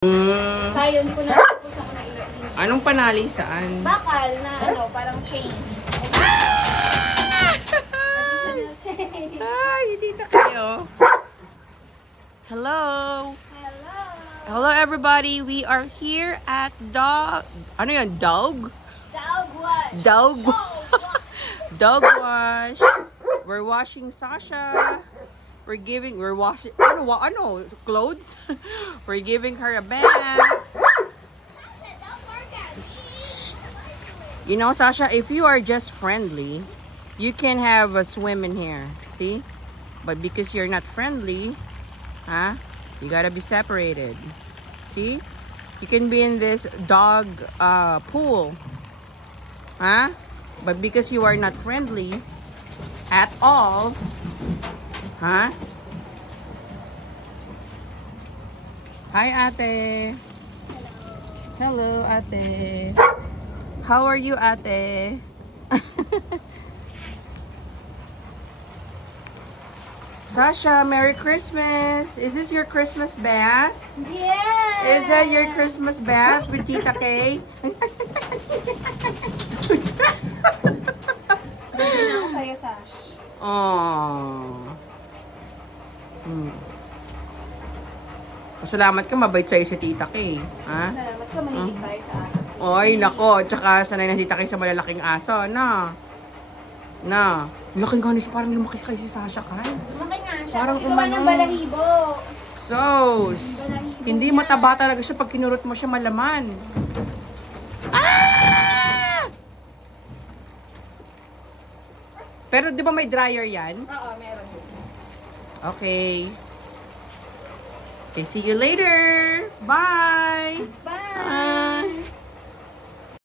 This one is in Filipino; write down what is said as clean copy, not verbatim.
Sayon ko na po sa mga ilan. Anong panali? Saan? Bakal na ano, parang chain. Additional chain. Ay, dito kayo. Hello. Hello. Hello everybody. We are here at Dog... Ano yun? Dog? Dog wash. Dog. Dog wash. We're washing Sasha. We're washing... Ano? Clothes? We're giving her a bath. You know, Sasha, if you are just friendly, you can have a swim in here. See? But because you're not friendly, huh? You gotta be separated. See? You can be in this dog pool. Huh? But because you are not friendly at all, huh? Hi, Ate. Hello, Ate. How are you, Ate? Sasha, Merry Christmas. Is this your Christmas bath? Yes. Is that your Christmas bath with Tita Kay? Ganda ako sa'yo, Sash. Aww. Salamat ka, mabait sa'yo si Tita Kay. Ha? Salamat ka, manilig tayo sa aso. Oy, nako. Tsaka sanay na si Tita Kay sa malalaking aso, na. Laki nga niya, parang lumaki kayo si Sasha Kay. Lumaki nga siya. Parang Kasi gawa ng balahibo. Hindi mataba talaga siya pag kinurot mo siya malaman. Ah! Pero di ba may dryer yan? Oo, meron. Okay. Okay, see you later. Bye!